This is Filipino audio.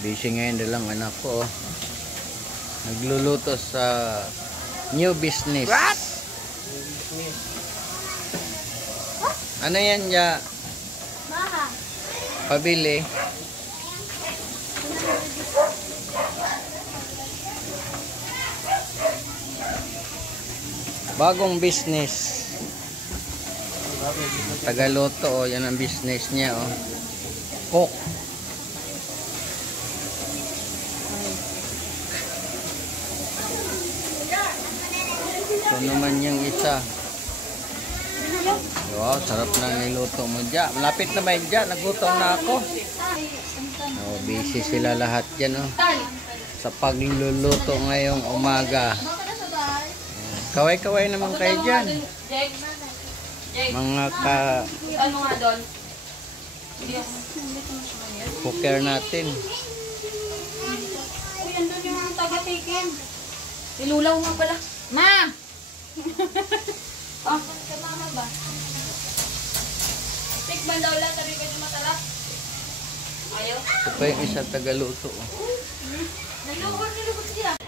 Busy ngayon dalang anak ko. Nagluluto sa new business. What? Ano yan ya? Maha. Pabili. Bagong business. Tagaluto, oh. Yan ang business niya, oh. Cook. Ito naman yung isa. Wow, sarap na niluto mo dyan. Malapit na ba yun dyan? Nagutom na ako. Oh, busy sila lahat dyan, oh. Sa pagluluto ngayong umaga. Kaway-kaway naman kayo dyan. Mga Ano nga doon? cooker natin. Uy, andun yung taga-tikim. Nilulaw nga pala. Ma! Ah, ka mama ba? Tikman daw lang, sabi ko yung matalap. Ayaw? Ito pa yung isa tagaluto, oh. Nalugod siya.